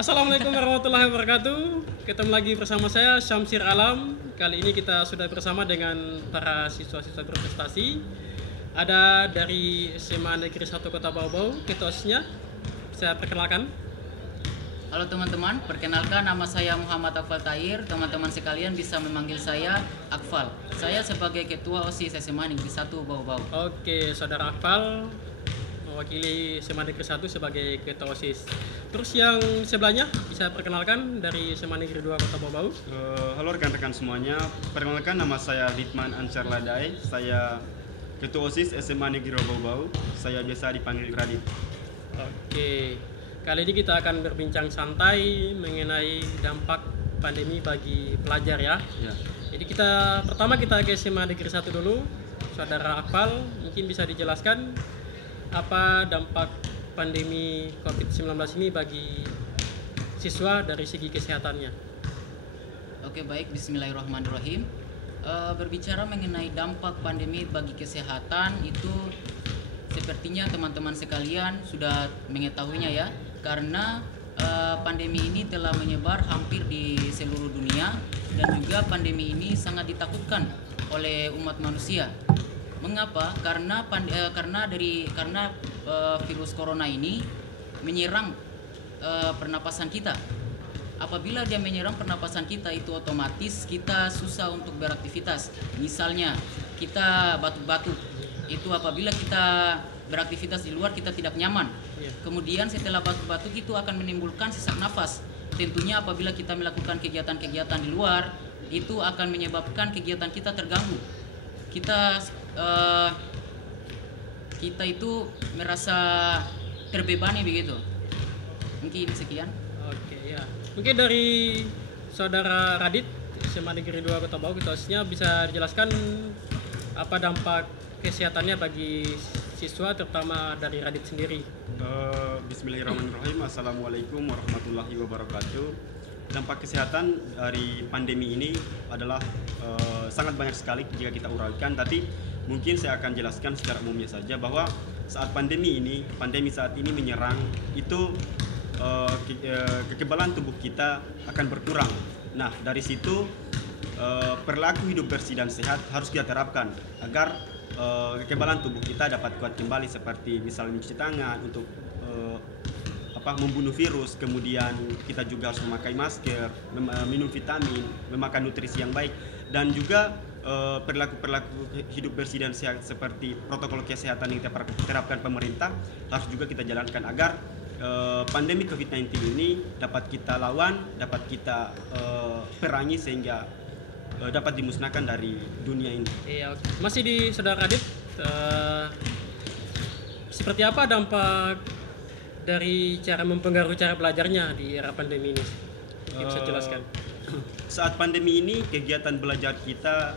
Assalamualaikum warahmatullahi wabarakatuh. Ketemu lagi bersama saya Syamsir Alam. Kali ini kita sudah bersama dengan para siswa-siswa berprestasi. Ada dari SMA Negeri 1 Kota Bau-Bau, ketuanya. Saya perkenalkan. Halo teman-teman, perkenalkan nama saya Muhammad Akfal Tahir. Teman-teman sekalian bisa memanggil saya Akfal. Saya sebagai Ketua OSIS SMA Negeri 1 Bau-Bau. Oke, Saudara Akfal mewakili SMA Negeri 1 sebagai Ketua OSIS. Terus yang sebelahnya bisa perkenalkan dari SMA Negeri 2 Kota Bau-Bau. Halo rekan-rekan semuanya, perkenalkan nama saya Ditman Ansar Ladai. Saya Ketua OSIS SMA Negeri 2 Bau-Bau. Saya biasa dipanggil Radit. Oke, kali ini kita akan berbincang santai mengenai dampak pandemi bagi pelajar ya. Ya. Jadi pertama kita ke SMA Negeri 1 dulu. Saudara Akfal mungkin bisa dijelaskan apa dampak pandemi COVID-19 ini bagi siswa dari segi kesehatannya. Oke baik, bismillahirrahmanirrahim. Berbicara mengenai dampak pandemi bagi kesehatan itu sepertinya teman-teman sekalian sudah mengetahuinya ya, karena pandemi ini telah menyebar hampir di seluruh dunia dan juga pandemi ini sangat ditakutkan oleh umat manusia. Mengapa? Karena virus corona ini menyerang pernapasan kita. Apabila dia menyerang pernapasan kita, itu otomatis kita susah untuk beraktivitas. Misalnya kita batuk-batuk, itu apabila kita beraktivitas di luar kita tidak nyaman. Kemudian setelah batuk-batuk itu akan menimbulkan sesak nafas. Tentunya apabila kita melakukan kegiatan-kegiatan di luar, itu akan menyebabkan kegiatan kita terganggu. Kita itu merasa terbebani begitu. Mungkin sekian. Oke ya. Mungkin dari Saudara Radit SMA Negeri 2 Kota Bau, ketuanya bisa dijelaskan apa dampak kesehatannya bagi siswa terutama dari Radit sendiri. Bismillahirrahmanirrahim. Assalamualaikum warahmatullahi wabarakatuh. Dampak kesehatan dari pandemi ini adalah sangat banyak sekali jika kita uraikan, tapi mungkin saya akan jelaskan secara umumnya saja bahwa saat pandemi saat ini menyerang itu kekebalan tubuh kita akan berkurang. Nah, dari situ perilaku hidup bersih dan sehat harus kita terapkan agar kekebalan tubuh kita dapat kuat kembali, seperti misalnya mencuci tangan untuk membunuh virus, kemudian kita juga harus memakai masker, minum vitamin, memakan nutrisi yang baik, dan juga perilaku hidup bersih dan sehat seperti protokol kesehatan yang diterapkan pemerintah harus juga kita jalankan agar pandemi COVID-19 ini dapat kita lawan, dapat kita perangi sehingga dapat dimusnahkan dari dunia ini. Iya, masih di Saudara Radit, seperti apa dampak dari cara mempengaruhi cara belajarnya di era pandemi ini? Mungkin bisa jelaskan. Saat pandemi ini kegiatan belajar kita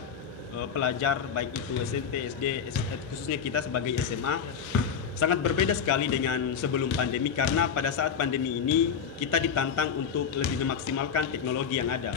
pelajar baik itu SMP, SD, khususnya kita sebagai SMA sangat berbeda sekali dengan sebelum pandemi, karena pada saat pandemi ini kita ditantang untuk lebih memaksimalkan teknologi yang ada.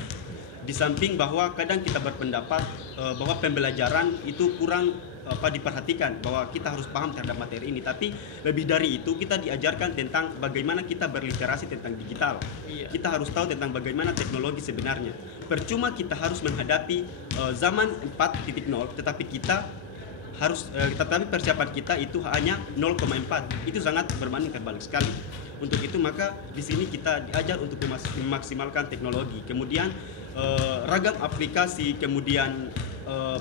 Di samping bahwa kadang kita berpendapat bahwa pembelajaran itu kurang diperhatikan, bahwa kita harus paham terhadap materi ini, tapi lebih dari itu kita diajarkan tentang bagaimana kita berliterasi tentang digital. Kita harus tahu tentang bagaimana teknologi sebenarnya. Percuma kita harus menghadapi zaman 4.0, tetapi persiapan kita itu hanya 0,4. Itu sangat berbanding terbalik sekali. Untuk itu maka di sini kita diajar untuk memaksimalkan teknologi, kemudian ragam aplikasi, kemudian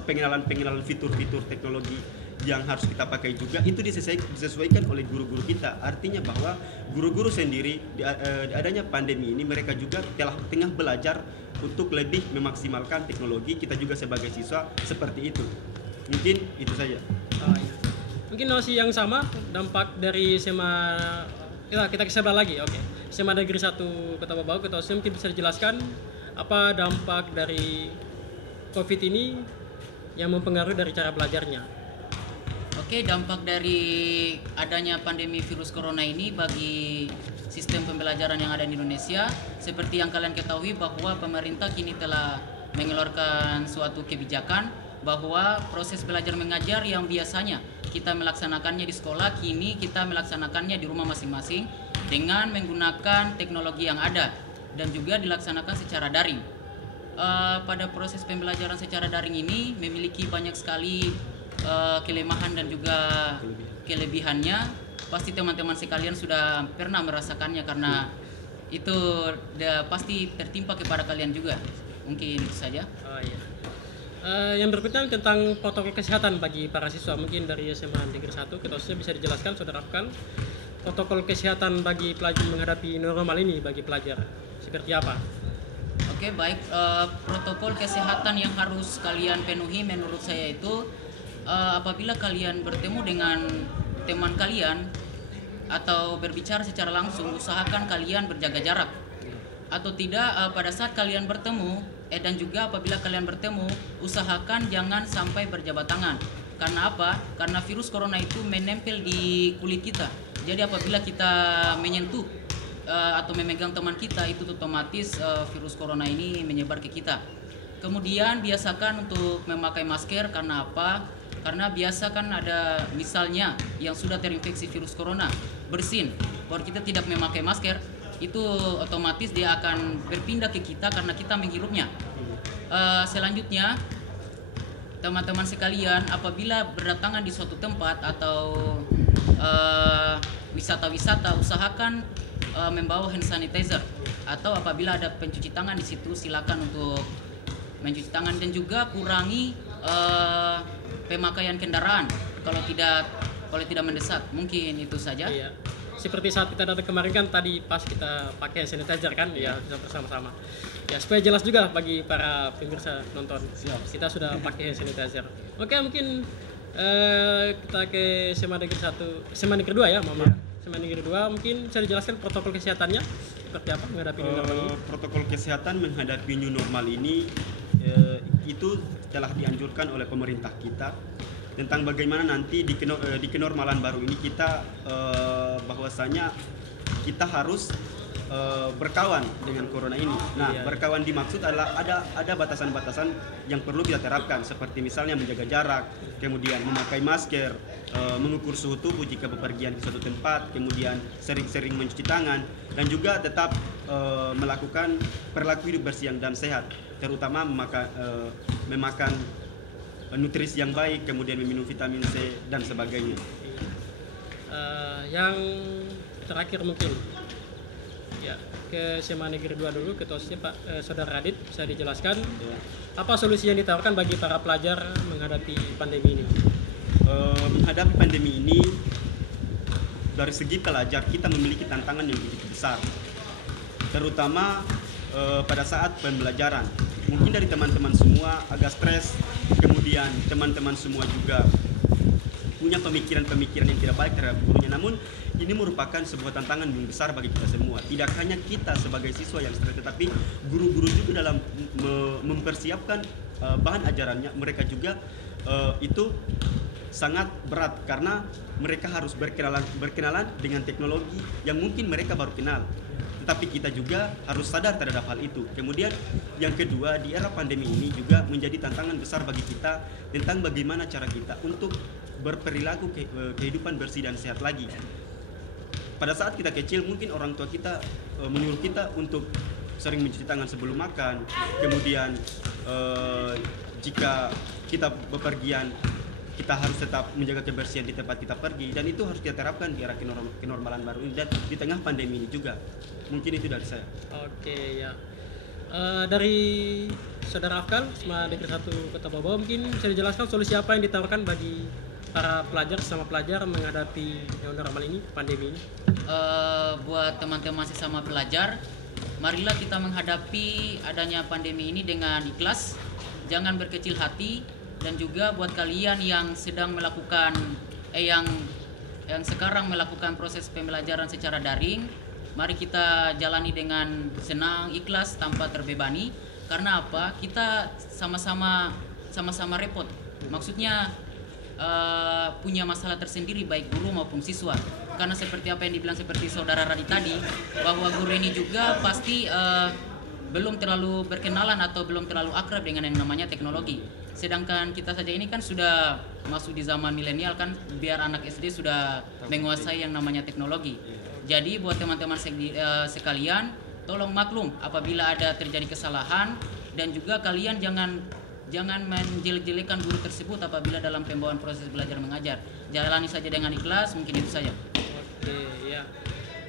pengenalan fitur-fitur teknologi yang harus kita pakai juga itu disesuaikan oleh guru-guru kita. Artinya bahwa guru-guru sendiri di adanya pandemi ini mereka juga tengah belajar untuk lebih memaksimalkan teknologi. Kita juga sebagai siswa seperti itu. Mungkin itu saja. Iya. Mungkin masih yang sama dampak dari SMA kita ke sebelah lagi. Oke. SMA Negeri 1 Kota Bau, ketuanya mungkin bisa dijelaskan apa dampak dari COVID ini yang mempengaruhi dari cara belajarnya. Oke, dampak dari adanya pandemi virus corona ini bagi sistem pembelajaran yang ada di Indonesia, seperti yang kalian ketahui bahwa pemerintah kini telah mengeluarkan suatu kebijakan bahwa proses belajar mengajar yang biasanya kita melaksanakannya di sekolah, kini kita melaksanakannya di rumah masing-masing. dengan menggunakan teknologi yang ada dan juga dilaksanakan secara daring. Pada proses pembelajaran secara daring ini memiliki banyak sekali kelemahan dan juga kelebihannya. Pasti teman-teman sekalian sudah pernah merasakannya karena itu pasti tertimpa kepada kalian juga. Mungkin itu saja. Oh, iya. Yang berikutnya tentang protokol kesehatan bagi para siswa, mungkin dari SMA Negeri 1 Ketosnya bisa dijelaskan Saudara Afgan, protokol kesehatan bagi pelajar menghadapi normal ini bagi pelajar seperti apa? Oke, baik. Protokol kesehatan yang harus kalian penuhi menurut saya itu apabila kalian bertemu dengan teman kalian atau berbicara secara langsung, usahakan kalian berjaga jarak. Atau tidak, pada saat kalian bertemu dan juga apabila kalian bertemu, usahakan jangan sampai berjabat tangan. Karena apa? Karena virus corona itu menempel di kulit kita. Jadi apabila kita menyentuh atau memegang teman kita, itu otomatis virus corona ini menyebar ke kita. Kemudian biasakan untuk memakai masker. Karena apa? Karena biasa kan ada misalnya yang sudah terinfeksi virus corona bersin, kalau kita tidak memakai masker, itu otomatis dia akan berpindah ke kita karena kita menghirupnya. Selanjutnya teman-teman sekalian, apabila berdatangan di suatu tempat atau wisata-wisata, usahakan membawa hand sanitizer, atau apabila ada pencuci tangan di situ silakan untuk mencuci tangan, dan juga kurangi pemakaian kendaraan kalau tidak mendesak. Mungkin itu saja. Iya. Seperti saat kita datang kemarin kan tadi pas kita pakai hand sanitizer kan, ya kita bersama-sama. Ya supaya jelas juga bagi para pemirsa nonton. Kita sudah pakai hand sanitizer. Oke, mungkin kita ke SMA Negeri 1, SMA Negeri 2 ya, Mama. SMA Negeri 2 mungkin bisa dijelaskan protokol kesehatannya seperti apa menghadapi new normal ini? Protokol kesehatan menghadapi new normal ini itu telah dianjurkan oleh pemerintah kita tentang bagaimana nanti di kenormalan baru ini kita bahwasanya kita harus berkawan dengan corona ini. Nah, Iya. berkawan dimaksud adalah ada batasan-batasan yang perlu kita terapkan, seperti misalnya menjaga jarak, kemudian memakai masker, mengukur suhu tubuh jika bepergian ke suatu tempat, kemudian sering-sering mencuci tangan, dan juga tetap melakukan perilaku hidup bersih dan sehat, terutama memakan nutrisi yang baik, kemudian meminum vitamin C dan sebagainya. Yang terakhir mungkin ya ke SMA Negeri 2 dulu, ketosnya Pak Saudara Radit bisa dijelaskan apa solusi yang ditawarkan bagi para pelajar menghadapi pandemi ini? Menghadapi pandemi ini, dari segi pelajar kita memiliki tantangan yang begitu besar, terutama pada saat pembelajaran. Mungkin dari teman-teman semua agak stres, kemudian teman-teman semua juga punya pemikiran-pemikiran yang tidak baik terhadap gurunya. Namun ini merupakan sebuah tantangan yang besar bagi kita semua. Tidak hanya kita sebagai siswa yang stres, tetapi guru-guru juga dalam mempersiapkan bahan ajarannya. Mereka juga itu sangat berat karena mereka harus berkenalan dengan teknologi yang mungkin mereka baru kenal. Tetapi kita juga harus sadar terhadap hal itu. Kemudian yang kedua, di era pandemi ini juga menjadi tantangan besar bagi kita tentang bagaimana cara kita untuk berperilaku kehidupan bersih dan sehat lagi. Pada saat kita kecil mungkin orang tua kita menyuruh kita untuk sering mencuci tangan sebelum makan. Kemudian jika kita bepergian, kita harus tetap menjaga kebersihan di tempat kita pergi, dan itu harus kita terapkan di era kenormalan baru ini dan di tengah pandemi ini juga. Mungkin itu dari saya. Oke ya. Dari Saudara Afgan, SMA Negeri 1 Kota Bawah, mungkin bisa dijelaskan solusi apa yang ditawarkan bagi para pelajar sesama pelajar menghadapi new normal ini, pandemi ini? Buat teman-teman sesama pelajar, marilah kita menghadapi adanya pandemi ini dengan ikhlas, jangan berkecil hati. Dan juga buat kalian yang sedang melakukan yang sekarang melakukan proses pembelajaran secara daring, mari kita jalani dengan senang, ikhlas, tanpa terbebani. Karena apa? Kita sama-sama repot. Maksudnya punya masalah tersendiri baik guru maupun siswa. Karena seperti apa yang dibilang seperti Saudara Radit tadi, bahwa guru ini juga pasti belum terlalu berkenalan atau belum terlalu akrab dengan yang namanya teknologi. Sedangkan kita saja ini kan sudah masuk di zaman milenial kan, biar anak SD sudah menguasai yang namanya teknologi. Jadi buat teman-teman sekalian, tolong maklum apabila ada terjadi kesalahan, dan juga kalian jangan menjelek-jelekan guru tersebut apabila dalam pembawaan proses belajar mengajar. Jalani saja dengan ikhlas, mungkin itu saja. Oke, ya.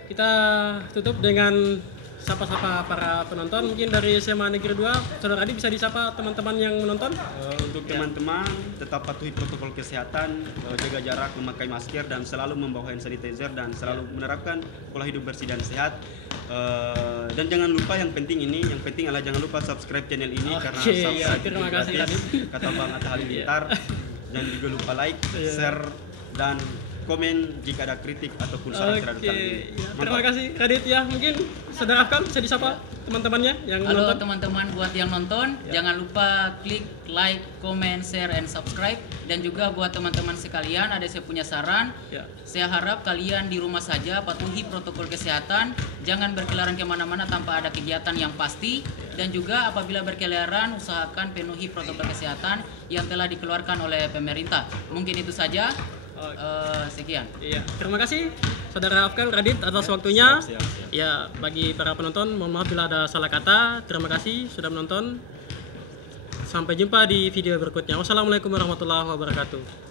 Kita tutup dengan sapa-sapa para penonton. Mungkin dari SMA Negeri 2, Saudara Adi bisa disapa teman-teman yang menonton. Untuk teman-teman tetap patuhi protokol kesehatan, jaga jarak, memakai masker, dan selalu membawa hand sanitizer, dan selalu menerapkan pola hidup bersih dan sehat. Dan jangan lupa yang penting adalah jangan lupa subscribe channel ini, karena subscribe terima kasih gratis, kata Bang Atta Halilintar. Dan juga lupa like, share, dan komen jika ada kritik ataupun saran terhadap channel ini. Ya, terima kasih Radit ya. Mungkin Saudara Afkan bisa disapa teman-temannya yang Halo menonton. teman-teman, buat yang nonton, jangan lupa klik like, comment, share, and subscribe. Dan juga buat teman-teman sekalian, ada saya punya saran. Ya. Saya harap kalian di rumah saja, patuhi protokol kesehatan, jangan berkeliaran kemana-mana tanpa ada kegiatan yang pasti. Dan juga apabila berkeliaran, usahakan penuhi protokol kesehatan yang telah dikeluarkan oleh pemerintah. Mungkin itu saja. Sekian. Iya, terima kasih Saudara Afkan, Radit atas waktunya. Siap. Ya, bagi para penonton, mohon maaf bila ada salah kata. Terima kasih sudah menonton. Sampai jumpa di video berikutnya. Wassalamualaikum warahmatullahi wabarakatuh.